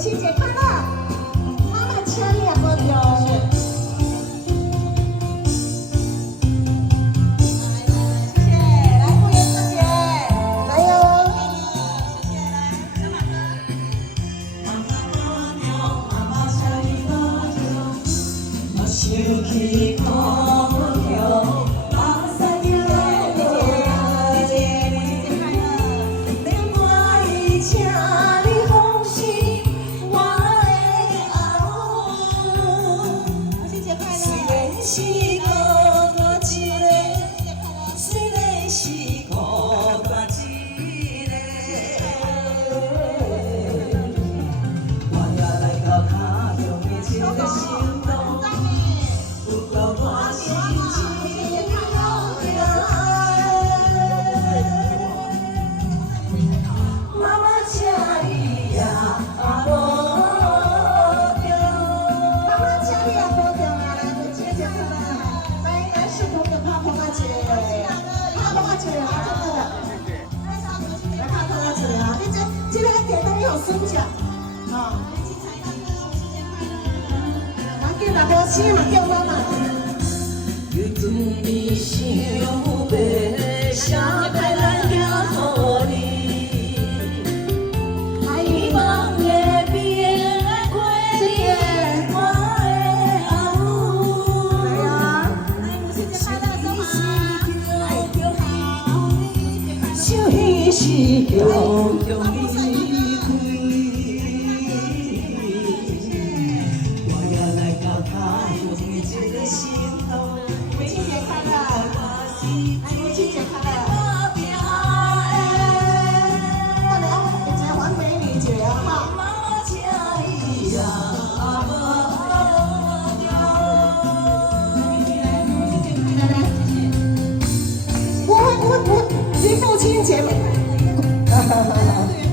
亲节快乐！妈妈请你也高调。谢谢，来顾妍这边，来哟。谢谢，来小马哥。妈妈高调，妈妈请你高调，我想起高调。 孙家，啊，还叫大哥生嘛叫妈妈。有阵你想要啥歹来行互你，希望会变过你我的阿母。来啊！小喜事叫你。 我父亲节，哈哈哈哈。